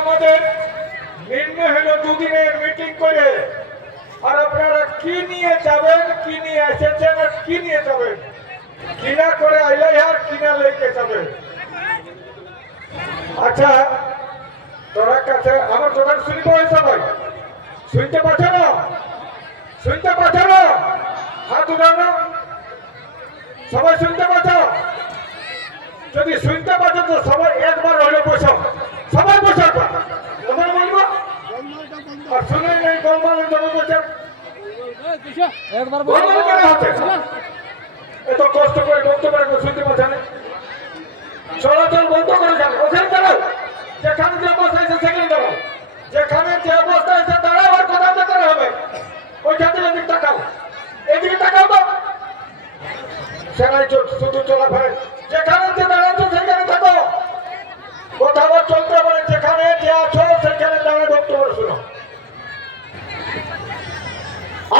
আমাদের নির্ণয় হলো দুদিনের মিটিং করে, আর আপনারা কি নিয়ে যাবেন, কি নিয়ে এসেছেন আর কি নিয়ে যাবেন, কিনা করে আইলাই আর কিনা লেগে যাবেন। আচ্ছা, তোরা কাছে আমার দোকান শুনতে হয়, সবাই শুনতে পাচ্ছ না? শুনতে পাচ্ছ না? হাত উঠাও না, সবাই শুনতে পাচ্ছ? যদি শুনতে পাচ্ছ তো সবাই একবার হলে বসো, সবাই বসো, তোমার বলবো। আর শুনে নেই গোলমাল বলছে এত কষ্ট করে বলতে পারে শুনতে পাচ্ছে না। চলাচল বন্ধ করে যান, ওখানে দাঁড়াও, যেখানে যে অবস্থা আছে সেখানে দাঁড়াও, যেখানে যে অবস্থা আছে দাঁড়াও, আর কথা বলতে হবে। ওই খাতে এদিকে তাকাও, এদিকে তাকাও তো, সেখানে শুধু চলাফেরে, যেখানে যে দাঁড়াচ্ছ সেখানে থাকো, কথা বল চলতে পারে, যেখানে যে আছো সেখানে দাঁড়িয়ে বক্তব্য শুনো।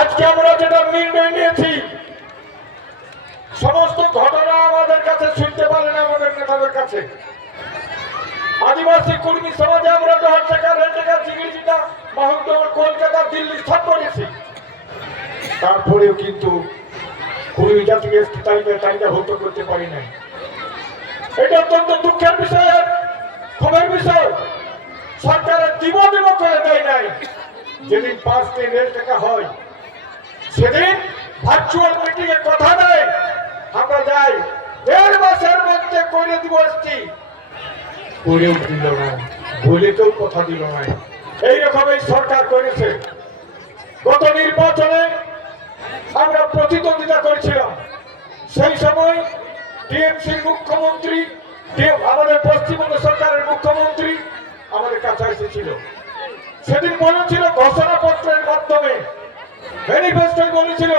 আজকে আমরা যেটা নির্ণয় নিয়েছি, সমস্ত ঘটনা আমাদের কাছে শুনতে পারেন আমাদের নেতাদের কাছে। আদিবাসী কর্মী সমাজে আমরা 10 টাকা, 1 টাকা, চিকিৎসা মাহুদনগর, কলকাতা, দিল্লি সব করেছি, তারপরেও কিন্তু কর্মী জাতিকে তালিকা ভুক্ত করতে পারি নাই। এটা অত্যন্ত দুঃখের বিষয়, ক্ষোভের বিষয়। সরকারের দিব করে দেয় নাই। যেদিন 5 দিন 1 টাকা হয় সেদিন ভার্চুয়াল মিটিং এ কথা দেয়, আমরা যাই 1.5 মাসের মধ্যে করে দিব, করেও দিল না, বলে কেউ কথা দিল না। এইরকম এই সরকার করেছে। গত নির্বাচনে আমরা প্রতিদ্বন্দ্বিতা করেছিলাম, সেই সময় টিএমসির মুখ্যমন্ত্রী, আমাদের পশ্চিমবঙ্গ সরকারের মুখ্যমন্ত্রী আমাদের কাছে এসেছিল। সেদিন বলেছিল ঘোষণাপত্রের মাধ্যমে, ম্যানিফেস্টোয় বলেছিল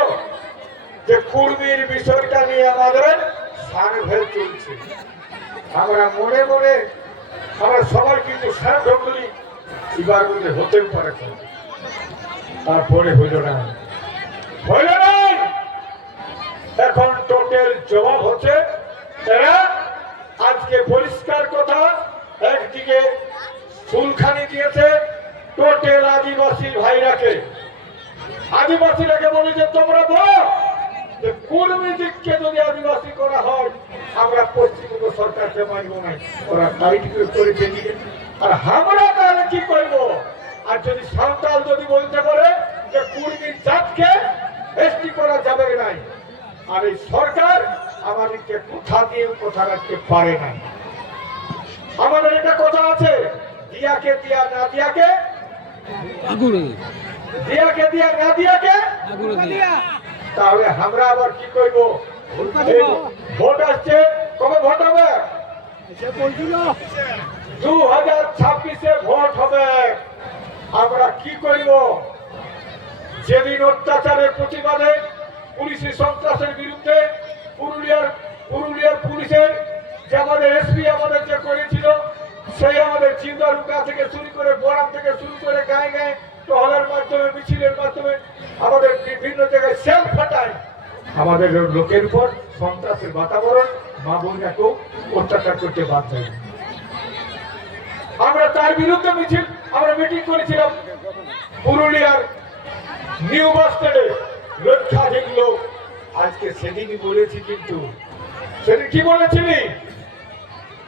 যে কুর্মীর বিষয়টা নিয়ে আমাদের সার্ভে চলছে। আমরা মনে মনে আমরা সবাই কিন্তু ঢুকলি এবার মধ্যে হতেও পারে, তারপরে হইল না, হইল না। এখন টোটাল জবাব হচ্ছে এরা আজকে পরিষ্কার কথা, একদিকে ফুলখানি দিয়েছে টোটাল আদিবাসী ভাইরাকে, আদিবাসীরাকে বলে যে তোমরা বলো যে কুর্মী দিককে যদি আদিবাসী করা হয় আমরা পশ্চিমবঙ্গ সরকারকে মানব না। ওরা টাইট করে দিয়ে, আর আমরা তাহলে কি করবো? আর যদি সাঁওতাল যদি বলতে পারে যে কুর্মী জাতকে এসটি করা যাবে নাই, আর এই সরকার আমাদেরকে কোথা দিয়ে কোথা রাখতে পারে না। আমাদের একটা কথা আছে, দিয়াকে দিয়া না দিয়াকে দিয়াকে দিয়া না দিয়াকে। তাহলে আমরা আবার কি করবো? ভোট আসছে, কবে ভোট হবে? 2026-এ ভোট হবে। আমরা কি করব? যেদিন অত্যাচারের প্রতিবাদে, পুলিশি সন্ত্রাসের বিরুদ্ধে পুরুলিয়ার পুলিশের যে আমাদের এসপি আমাদের যে করেছিল, সেই আমাদের চিন্তারুকা থেকে শুরু করে, বরাম থেকে শুরু করে, গায়ে গায়ে টহলের মাধ্যমে, মিছিলের মাধ্যমে আমাদের বিভিন্ন জায়গায় সেল ফাটায় আমাদের লোকের উপর সন্ত্রাসের বাতাবরণ, মা বোনকেও অত্যাচার করতে বাধ্য হয়। আমরা তার বিরুদ্ধে আমরা মিটিং করেছিলাম পুরুলিয়ার নিউ বাস স্ট্যান্ডে, লক্ষাধিক লোক। আজকে সেদিনই বলেছি, কিন্তু সেদিন কি বলেছিলি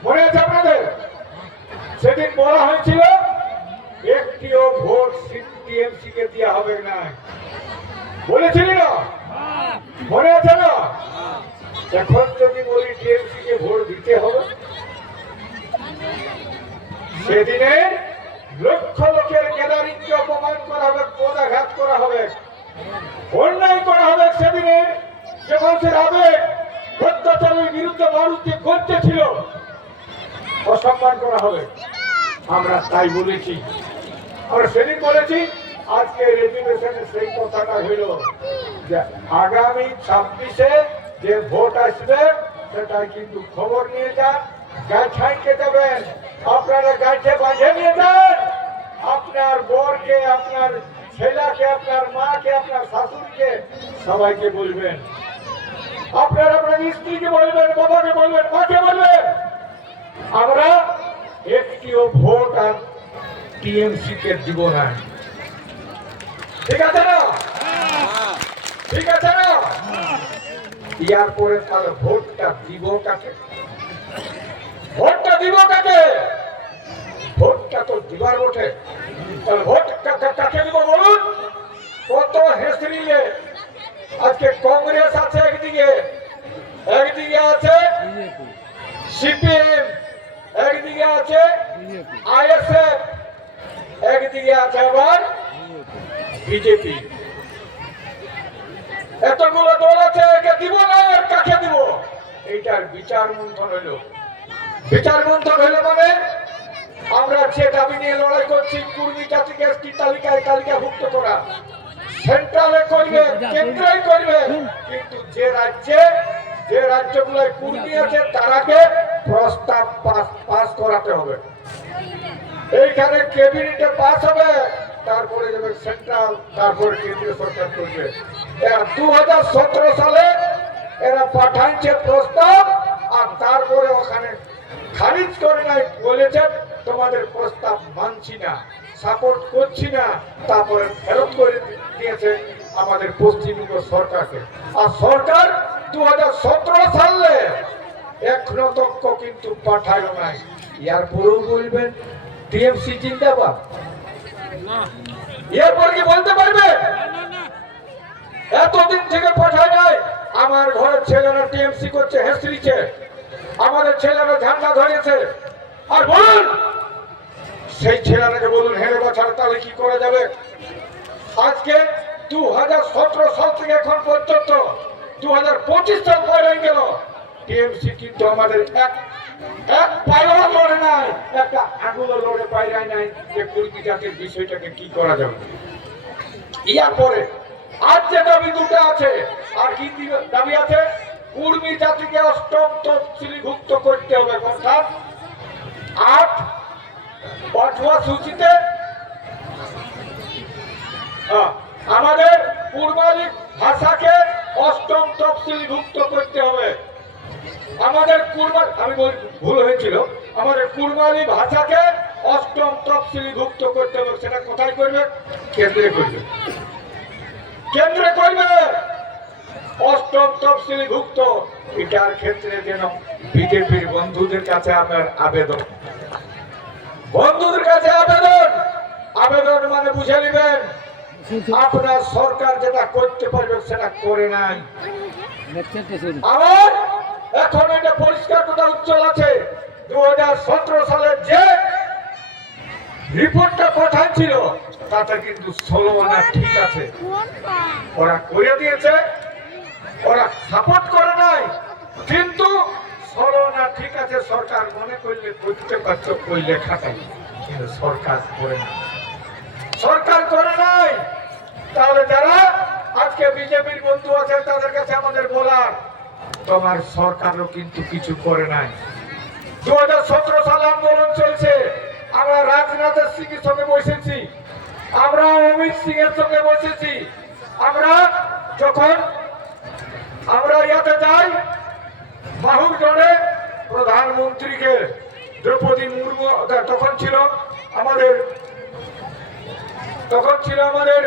মনে আছে আপনাদের? সেদিন বলা হয়েছিল একটিও ভোট টিএমসি কে দেওয়া হবে না, বলেছিলি না? মনে আছে না? এখন যদি বলি টিএমসি কে ভোট দিতে হবে, সেদিনে লক্ষ লোকের গ্যাদারিংকে অপমান করা হবে, পদাঘাত করা হবে, অন্যায় করা হবে। সেদিনে যে মানুষের আবেগ অত্যাচারের বিরুদ্ধে মানুষ যে করতেছিল, অসম্মান করা হবে। আমরা তাই বলেছি, আমরা সেদিন বলেছি। আজকে রেজুলেশনে সেই কথাটা হইল যে আগামী 26-এ যে ভোট আসবে সেটা কিন্তু খবর নিয়ে যান, গাছাইকে যাবেন, আপনারা গাছে বাঁধে নিয়ে যান, আপনার বরকে, আপনার ছেলেকে, আপনার মাকে, আপনার শাশুড়িকে সবাইকে বলবেন, আপনার আপনার স্ত্রীকে বলবেন, বাবাকে বলবেন, মাকে বলবেন। আমরা একটিও ভোট আর টিএমসি কে দিব না। ঠিক আছে না? ঠিক আছে না? ইয়ার পরে তাহলে ভোটটা দিব কাকে? ভোটটা দিব কাকে? ভোটটা তো দিবার বটে। তাহলে ভোট কাকে দিব বলুন? কত হেসরিয়ে আজকে কংগ্রেস আছে একদিকে, একদিকে আছে সিপিএম, একদিকে আছে আইএসএফ, একদিকে আছে আবার বিজেপি। এতগুলো দল আছে, একে দিব না কাকে দিব? এইটার বিচার মন্থন হইল। বিচার মন্থন হইল মানে আমরা যে দাবি নিয়ে লড়াই করছি, কুর্মী জাতিকে এসটি তালিকায় তালিকাভুক্ত করা, সেন্ট্রালে করবে, কেন্দ্রে করবে, কিন্তু যে রাজ্যগুলোয় কুর্মী আছে তারাকে প্রস্তাব পাস করাতে হবে। এইখানে ক্যাবিনেটে পাস হবে, তারপরে যাবে সেন্ট্রাল, তারপরে কেন্দ্রীয় সরকার করবে। 2017 সালে এরা পাঠাইছে প্রস্তাব, আর তারপরে ওখানে খারিজ করে নাই, বলেছে তোমাদের প্রস্তাব মানছি না, সাপোর্ট করছি না। তারপরে ফেরত করে দিয়েছে আমাদের পশ্চিমবঙ্গ সরকারকে। আর সরকার 2017 সালে এখনো তক্ক কিন্তু পাঠালো নাই। ইয়ার পরেও বলবেন টিএমসি জিন্দাবাদ? এরপর কি বলতে পারবে? এতদিন থেকে পাঠায় নাই। আমার ঘরের ছেলেরা টিএমসি করছে, হেসরিছে, আমাদের ছেলেরা ঝান্ডা ধরেছে। আর বলুন সেই ছেলেরাকে বলুন হেরে বছর তাহলে কি করা যাবে? আজকে 2017 সাল থেকে এখন পর্যন্ত 2025 সাল পরে গেল, টিএমসি কিন্তু আমাদের এক পায়ও লড়ে নাই, একটা আঙুলও লড়ে পায় নাই যে কুর্মী জাতির বিষয়টাকে কি করা যাবে। ইয়ার পরে আজ যে দাবি দুটো আছে, আর কি দাবি আছে? কুর্মী জাতিকে অষ্টম তফসিলিভুক্ত করতে হবে, অর্থাৎ 8 সূচিতে আমাদের কুর্মালি ভাষাকে অষ্টম তফসিলিভুক্ত করতে হবে। আমাদের আমি ভুল হয়েছিল, আমাদের কুর্মালি ভাষাকে অষ্টম তফসিলিভুক্ত করতে হবে। সেটা কোথায় করবে? কেন্দ্রে করবে, কেন্দ্রে করবে অষ্টম তফসিলিভুক্ত। এটার ক্ষেত্রে যেন বিজেপির বন্ধুদের কাছে আমার আবেদন, বন্ধুদের কাছে আবেদন, আবেদন মানে বুঝে নেবেন আপনার সরকার যেটা করতে পারবে সেটা করে নাই। আমার এখন এটা পরিষ্কার কথা উজ্জ্বল আছে, 2017 সালে যে রিপোর্টটা পাঠাচ্ছিল তাতে কিন্তু 16 আনা ঠিক আছে, ওরা করে দিয়েছে, ওরা সাপোর্ট করে নাই, কিন্তু 16 আনা ঠিক আছে। সরকার মনে করলে করতে পারত ওই লেখাটাই, কিন্তু সরকার করে নাই, সরকার করে নাই। তাহলে যারা আজকে বিজেপির বন্ধু আছেন তাদের কাছে আমাদের বলার, তোমার সরকারও কিন্তু কিছু করে নাই। 2017 সালে আন্দোলন চলছে, আমরা রাজনাথের সিংয়ের সঙ্গে বসেছি, আমরা অমিত সিং এর সঙ্গে বসেছি। আমরা যখন ইয়াতে যাই মাহুরগড়ে, প্রধানমন্ত্রীকে দ্রৌপদী মুর্মু তখন ছিল আমাদের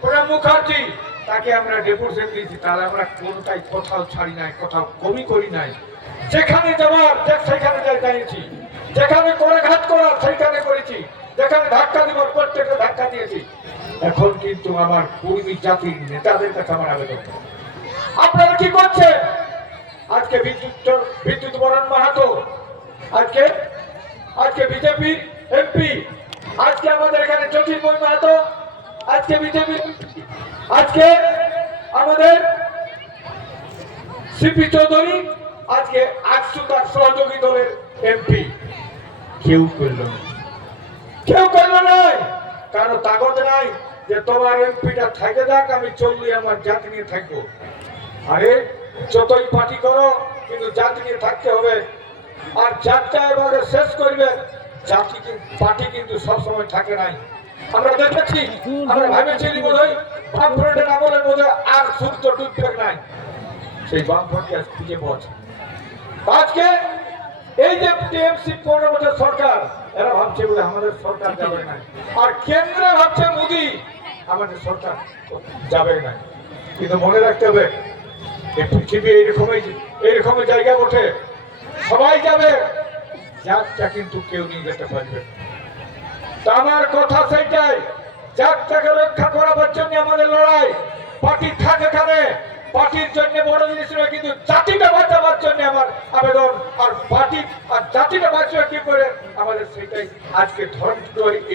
প্রণব মুখার্জি, তাকে আমরা ডেপুটেশন দিয়েছি। তাহলে আমরা কোনটাই কোথাও ছাড়ি নাই, কোথাও কমি করি নাই। যেখানে যাওয়ার সেখানে যাইছি, যেখানে করে ঘাট করার সেইখানে করেছি, যেখানে ধাক্কা দেবার প্রত্যেকটা ধাক্কা দিয়েছি। এখন কিন্তু আমার কুর্মী জাতির নেতাদের কাছে আমার আবেদন, আপনারা কি করছেন? আজকে বিদ্যুৎ বরণ মাহাতো, আজকে বিজেপির এমপি, আজকে আমাদের এখানে জ্যোতির্ময় মাহাতো, আজকে বিজেপি, আজকে আমাদের সিপি চৌধুরী, আজকে আকসু তার সহযোগী দলের এমপি, কেউ করল না, কেউ করল নাই। কারণ তাগত নাই যে তোমার এমপিটা থাকে যাক, আমি চললি আমার জাতি নিয়ে থাকবো। আরে যতই পার্টি করো, কিন্তু জাতি নিয়ে থাকতে হবে। আর যাত্রা এবারে শেষ করবে, জাতি পার্টি কিন্তু সবসময় থাকে নাই। আমরা দেখেছি, আমরা ভেবেছিলি বোধ হয় বামফ্রন্টের আমলের মধ্যে আর সূর্য ডুববে নাই, সেই বামফ্রন্টকে খুঁজে পাওয়া। আজকে এই যে টিএমসি 15 বছর সরকার, এরা ভাবছে বলে আমাদের সরকার যাবে না, আর কেন্দ্রে ভাবছে মোদি আমাদের সরকার যাবে না। কিন্তু মনে রাখতে হবে এই পৃথিবী এইরকমই জায়গা ওঠে, সবাই যাবে, জাতটা কিন্তু কেউ নিয়ে যেতে পারবে। তা আমার কথা সেইটাই, জাতটাকে রক্ষা করার জন্য আমাদের লড়াই। পার্টি থাকে এখানে, পার্টির জন্য বড় জিনিস নয়, কিন্তু জাতিটা বাঁচাবার জন্য আমার আবেদন। আর পার্টি আর জাতিটা বাঁচবে কি করে আমাদের, সেটাই আজকে ধর্ম,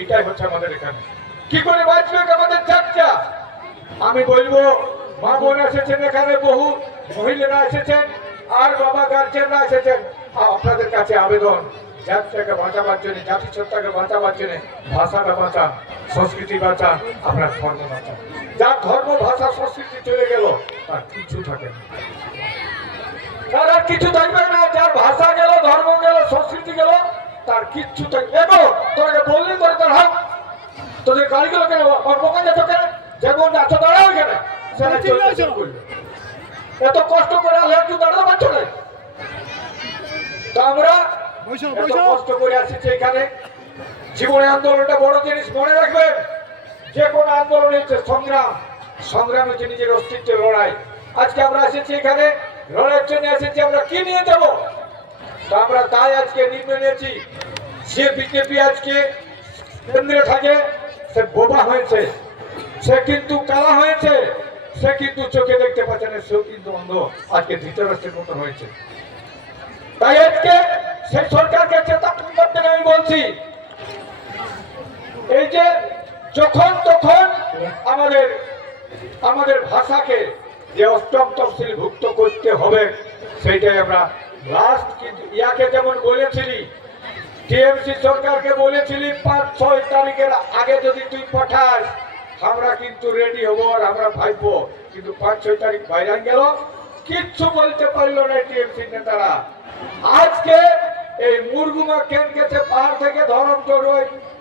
এটাই হচ্ছে আমাদের এখানে। কি করে বাঁচবে আমাদের জাতটা? আমি বলবো, মা বোন এসেছেন এখানে, বহু মহিলারা এসেছেন, আর বাবা গার্জেনরা এসেছেন। আপনাদের কাছে আবেদন, জাতটাকে বাঁচাবার জন্য, জাতিসত্তাকে বাঁচাবার জন্য ভাষাটা বাঁচান, সংস্কৃতি বাঁচান, আপনার ধর্ম বাঁচান। যার ধর্ম, ভাষা, সংস্কৃতি চলে গেল তার কিছু থাকে না, তার আর কিছু থাকবে না। যার ভাষা গেল, ধর্ম গেল, সংস্কৃতি গেল, তার কিচ্ছু থাকবে। এগো তোকে বললি তোর তোর হাত, তোদের গাড়িগুলো কেন বোকা যেত কেন, যেমন এত দাঁড়াও কেন, এত কষ্ট করে আলে একটু দাঁড়াতে পারছো না। তো আমরা এত কষ্ট করে আসছি এখানে। জীবনে আন্দোলনটা বড় জিনিস, মনে রাখবেন। যে কোনো আন্দোলন হচ্ছে সংগ্রাম, সংগ্রাম হচ্ছে নিজের অস্তিত্বের লড়াই। আজকে আমরা এসেছি এখানে লড়াইয়ের জন্য এসেছি, আমরা কি নিয়ে যাব? তো আমরা তাই আজকে নির্ণয় নিয়েছি, যে বিজেপি আজকে কেন্দ্রে থাকে সে বোবা হয়েছে, সে কিন্তু কালা হয়েছে, সে কিন্তু চোখে দেখতে পাচ্ছে না, সেও কিন্তু অন্ধ, আজকে ধৃতরাষ্ট্রের মতো হয়েছে। তাই আজকে সেই সরকারকে চেতাবনী করতে আমি বলছি, এই যে যখন তখন আমাদের ভাষাকে যে অষ্টম তফসিল ভুক্ত করতে হবে, সেইটাই আমরা লাস্ট। কিন্তু ইয়াকে যেমন বলেছিলি, টিএমসি সরকারকে বলেছিলি 5-6 তারিখের আগে যদি তুই পাঠাস আমরা কিন্তু রেডি হবো, আর আমরা ভাববো। কিন্তু 5-6 তারিখ বাইরে গেল, কিচ্ছু বলতে পারলো না টিএমসি নেতারা। আজকে এই মুরগুমা কেন্দ্রে পাহাড় থেকে ধরম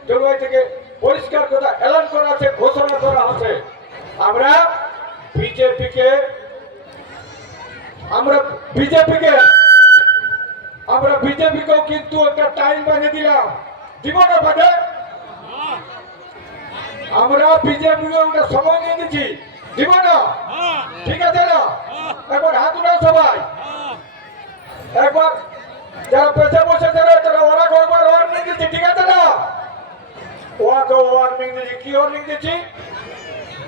জড়ুয়াই থেকে পরিষ্কার কথা এলান করা আছে, ঘোষণা করা আছে। আমরা বিজেপিকেও কিন্তু একটা টাইম বানিয়ে দিলাম, দিব না বাজে? আমরা বিজেপিকেও একটা সময় নিয়ে দিচ্ছি, দিব না? ঠিক আছে না? একবার হাত উঠাও সবাই, একবার যারা পেছে বসে যারা ওরা একবার ওয়ার্নিং দিচ্ছি, ঠিক আছে না? ওয়াকে ওয়ার্নিং দিচ্ছি। কি ওয়ার্নিং দিচ্ছি?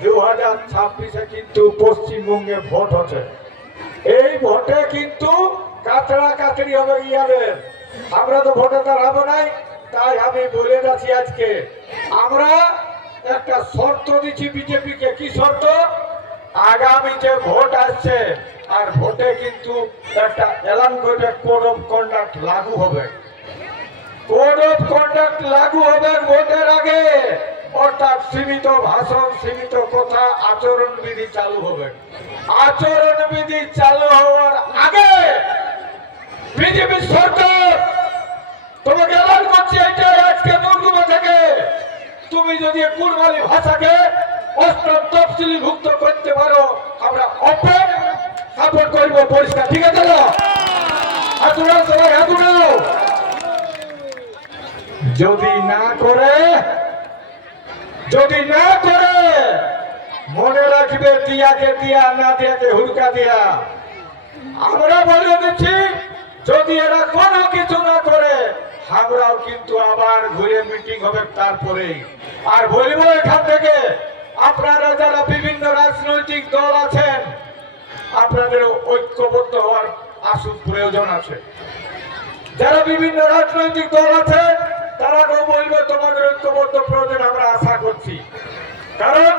2026-এ কিন্তু পশ্চিমবঙ্গে ভোট হচ্ছে, এই ভোটে কিন্তু কাটড়া কাটড়ি হবে ইয়াদের। আমরা তো ভোটে দাঁড়াবো নাই, তাই আমি বলে যাচ্ছি আজকে আমরা একটা শর্ত দিচ্ছি বিজেপিকে। কি শর্ত? আগামী যে ভোট আসছে, আর ভোটে কিন্তু একটা এলান করবে, কোড অফ কন্ডাক্ট লাগু হবে। কোড অফ কন্ডাক্ট লাগু হবে ভোটের আগে, অর্থাৎ সীমিত ভাষণ, সীমিত কথা, আচরণবিধি চালু হবে। আচরণবিধি চালু হওয়ার আগে বিজেপি সরকার তোমাকে এলান করছে, এটাই আজকে মুরগুমা থেকে তুমি যদি কুড়মালি ভাষাকে অষ্টম তফসিলি ভুক্ত করতে পারো, আমরা ওপেন সাপোর্ট করবো, পরিষ্কার, ঠিক আছে না? হাতুড়াও সবাই, হাতুড়াও। যদি না করে মনে রাখবে, দিয়াকে দিয়া, না দিয়াকে হুড়কা দিয়া। আমরা বলে দিচ্ছি, যদি এরা কোনো কিছু না করে আমরাও কিন্তু আবার ঘুরে মিটিং হবে তারপরে। আর বলবো এখান থেকে, আপনারা যারা বিভিন্ন রাজনৈতিক দল আছেন, আপনাদের ঐক্যবদ্ধ হওয়ার আসল প্রয়োজন আছে। যারা বিভিন্ন রাজনৈতিক দল আছে তারাও বলবে তোমাদের ঐক্যবদ্ধ প্রয়োজন আমরা আশা করছি। কারণ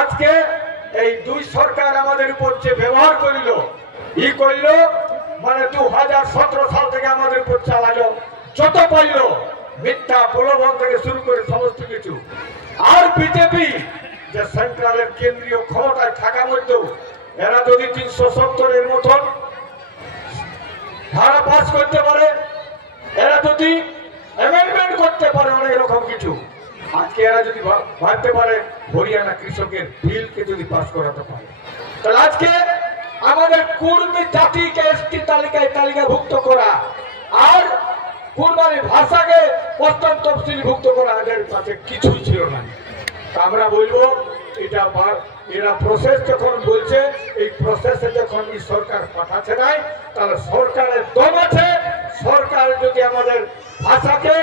আজকে এই দুই সরকার আমাদের উপর যে ব্যবহার করিল, মানে 2017 সাল থেকে আমাদের উপর চালালো, যত পাইল মিথ্যা প্রলোভন থেকে শুরু করে সমস্ত কিছু। আর বিজেপি যে সেন্ট্রালের কেন্দ্রীয় ক্ষমতায় থাকা মধ্যেও এরা যদি 370-এর মতন ধারা পাস করতে পারে, এরা যদি অ্যামেন্ডমেন্ট করতে পারে অনেক রকম কিছু, আজকে এরা যদি ভাবতে পারে হরিয়ানা কৃষকের বিলকে যদি পাস করাতে পারে, তাহলে আজকে আমাদের কুর্মী জাতিকে এসটি তালিকাভুক্ত করা আর কুরবানি ভাষাকে অষ্টম তফসিলভুক্ত করা এদের কাছে কিছুই ছিল না। আমরা বলবো এরা প্রসেস যখন বলছে, এই প্রসেসে যখন এই সরকার পাঠাচ্ছে নাই, তাহলে সরকারের দম আছে। সরকার যদি আমাদের ভাষাকে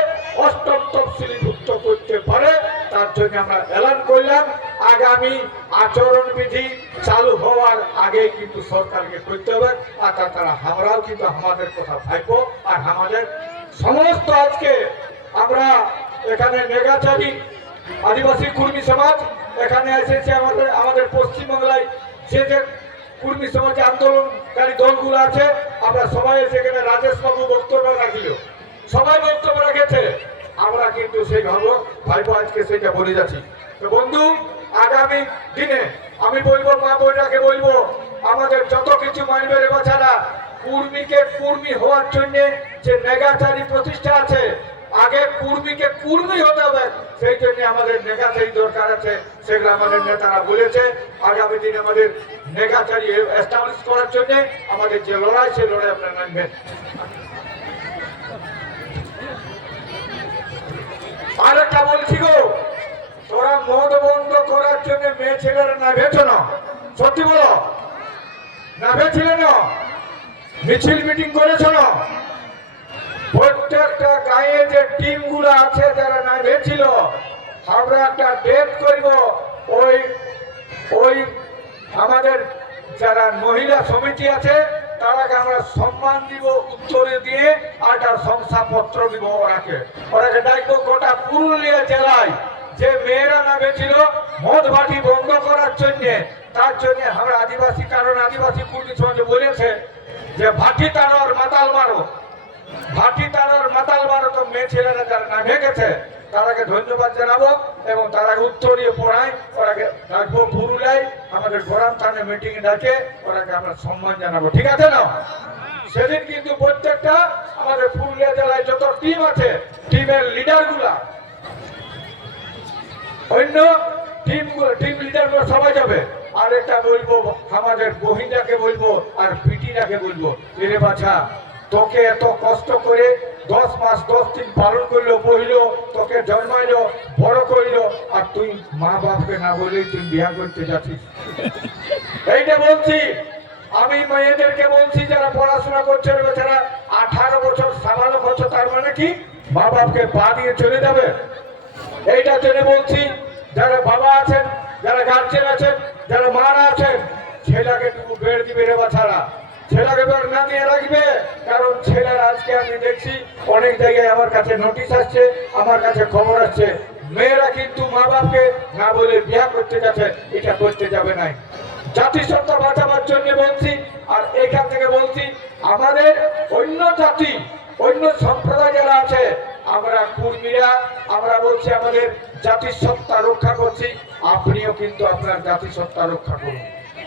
অষ্টম তফসিলভুক্ত করতে পারে, তার জন্য আমরা এলান করলাম আগামী আচরণবিধি চালু হওয়ার আগে কিন্তু সরকারকে করতে হবে। আর তাছাড়া আমরাও কিন্তু আমাদের কথা ভাববো। আর আমাদের সমস্ত আজকে আমরা এখানে নেগাচারী আদিবাসী কুর্মী সমাজ এখানে এসেছে। আমাদের পশ্চিমবাংলায় যে যে কুর্মী সমাজে আন্দোলনকারী দলগুলো আছে, আমরা সবাই এসে এখানে রাজেশ বাবু বক্তব্য রাখিল, সবাই বক্তব্য রেখেছে। আমরা কিন্তু সেই ভাইবো আজকে সেটা বলে যাচ্ছি। তো বন্ধু, আগামী দিনে আমি বলবো, মা বোনটাকে বলবো, আমাদের যত কিছু মানবে রে বাছারা, কুর্মীকে কুর্মী হওয়ার জন্য যে নেগাচারী প্রতিষ্ঠা আছে, আগে কুর্মীকে কুর্মী হতে হবে। সেই জন্য আমাদের নেগাচারী দরকার আছে, সেগুলো আমাদের নেতারা বলেছে। আগামী দিনে আমাদের নেগাচারী এস্টাবলিশ করার জন্য আমাদের যে লড়াই, সেই লড়াই আপনারা নামবেন। আরেকটা বলছি গো, তোরা মদ বন্ধ করার জন্য মেয়ে ছেলেরা না ভেছ না, সত্যি বলো, না ভেছিলে না? মিছিল মিটিং করেছ না? প্রত্যেকটা গায়ে যে টিম গুলো আছে যারা না ভেছিল, আমরা একটা ডেট করব। ওই আমাদের যারা মহিলা সমিতি আছে তারাকে আমরা সম্মান দিব, উত্তরে দিয়ে একটা শংসাপত্র দিব। ওরাকে ডাকবো গোটা পুরুলিয়া জেলায় যে মেয়েরা না বেছিল মদ ভাটি বন্ধ করার জন্য, তার জন্য আমরা আদিবাসী, কারণ আদিবাসী কুর্মী সমাজে বলেছে যে ভাটি তাড়ার মাতাল মারো, ভাটি তাড়ার মাতাল মারো। তো মেয়ে ছেলেরা যারা না ভেঙেছে তারাকে ধন্যবাদ জানাবো এবং তারাকে উত্তরীয় পড়াই, ওরাকে ডাকবো পুরুলিয়ায় আমাদের গরম থানে মিটিং ডাকে, ওরাকে আমরা সম্মান জানাবো, ঠিক আছে না? সেদিন কিন্তু প্রত্যেকটা আমাদের পুরুলিয়া জেলায় যত টিম আছে, টিমের লিডার গুলা, অন্য টিম লিডার গুলো সবাই যাবে। আর একটা বলবো, আমাদের বহিদাকে বলবো আর পিটিটাকে বলবো, এরে বাছা, তোকে এত কষ্ট করে 10 মাস 10 দিন পালন করলো, বহিলো, তোকে জন্মাইলো, বড় করলো, আর তুই মা বাপকে না বলেই তুই বিয়া করতে যাচ্ছিস। এইটা বলছি আমি মেয়েদেরকে বলছি, যারা পড়াশোনা করছে বেচারা 18 বছর সাবালক হচ্ছে, তার মানে কি মা বাপকে পা দিয়ে চলে যাবে? এইটার জন্য বলছি, যারা বাবা আছেন, যারা গার্জেন আছেন, যারা মারা আছেন, ছেলেকে একটু বেড় দিবে রে বাছারা, ছেলেকে বেড় না দিয়ে রাখবে। কারণ ছেলেরা আজকে আমি দেখছি অনেক জায়গায় আমার কাছে নোটিশ আসছে, আমার কাছে খবর আসছে, মেয়েরা কিন্তু মা বাপকে না বলে বিয়া করতে যাচ্ছে। এটা করতে যাবে নাই, জাতিসত্তা বাঁচাবার জন্য বলছি। আর এখান থেকে বলছি, আমাদের অন্য জাতি, অন্য সম্প্রদায় যারা আছে, আমরা কুর্মীরা, আমরা বলছি আমাদের জাতিসত্তা রক্ষা করছি। আপনিও কিন্তু আপনার জাতিসত্তা রক্ষা করুন।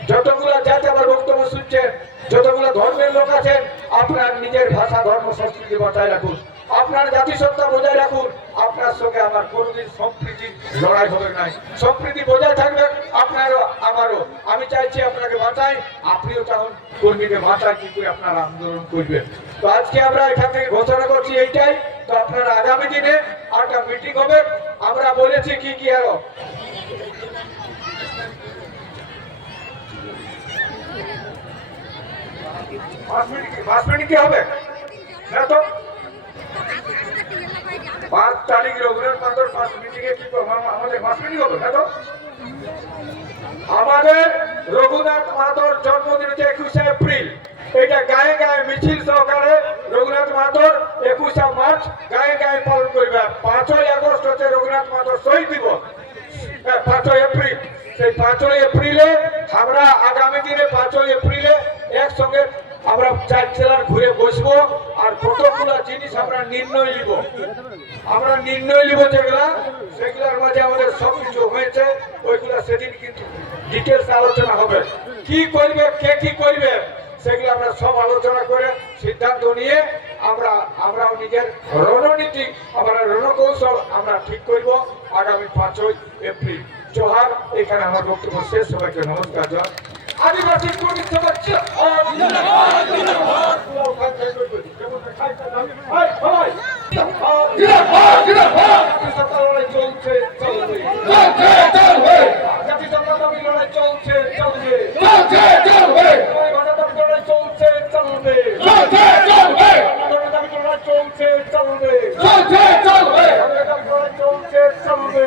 যতগুলো জাতি আমার বক্তব্য শুনছেন, যতগুলো ধর্মের লোক আছেন, আপনার নিজের ভাষা, ধর্ম, সংস্কৃতি বজায় রাখুন, আপনার জাতিসত্তা বজায় রাখুন। আপনার সঙ্গে আমার কোনোদিন সম্প্রীতির লড়াই হবে নাই, সম্প্রীতি বজায় থাকবে আপনারও আমারও। আমি চাইছি আপনাকে বাঁচাই, আপনিও তখন কর্মীকে বাঁচায় কি করে আপনারা আন্দোলন করবেন। তো আজকে আমরা এখান থেকে ঘোষণা করছি এইটাই। তো আপনারা আগামী দিনে একটা মিটিং হবে, আমরা বলেছি কি কি আরো 5 মিনিট কি হবে না? তো 5 তারিখ রঘুনাথ মাহাতোর 5 মিনিটে কি আমাদের 5 মিনিট হবে না? তো আমাদের রঘুনাথ মাহাতোর জন্মদিন হচ্ছে 21শে এপ্রিল। এটা গায়ে গায়ে মিছিল সহকারে রঘুনাথ মাহাতোর 21শে মার্চ গায়ে গায়ে পালন করবে। 5ই আগস্ট হচ্ছে রঘুনাথ মাহাতোর শহীদ দিবস, 5ই এপ্রিল। সেই 5ই এপ্রিলে আমরা আগামী দিনে 5ই এপ্রিলে একসঙ্গে আমরা 4 জেলার ঘুরে বসবো আর কতগুলো জিনিস আমরা নির্ণয় নিব। আমরা নির্ণয় নিব যেগুলা, সেগুলোর মাঝে আমাদের সবকিছু হয়েছে, ওইগুলা সেদিন কিন্তু ডিটেলস আলোচনা হবে। কি করবে, কে কি করবে, সেগুলো আমরা সব আলোচনা করে সিদ্ধান্ত নিয়ে আমরাও নিজের রণনীতি, আমরা রণকৌশল আমরা ঠিক করব আগামী 5ই এপ্রিল। জোহার। এখানে আমার বক্তব্য শেষ। সবাইকে নমস্কার। জয় আদিবাসী কর্মী সমাজ। জাতিসত্তার লড়াই চলছে চলবে, জাতিসত্তার দাবি লড়াই চলছে চলবে, ভাষা দাবি লড়াই চলছে চলবে, দাবি লড়াই চলছে চলবে, চলবে চলবে চলবে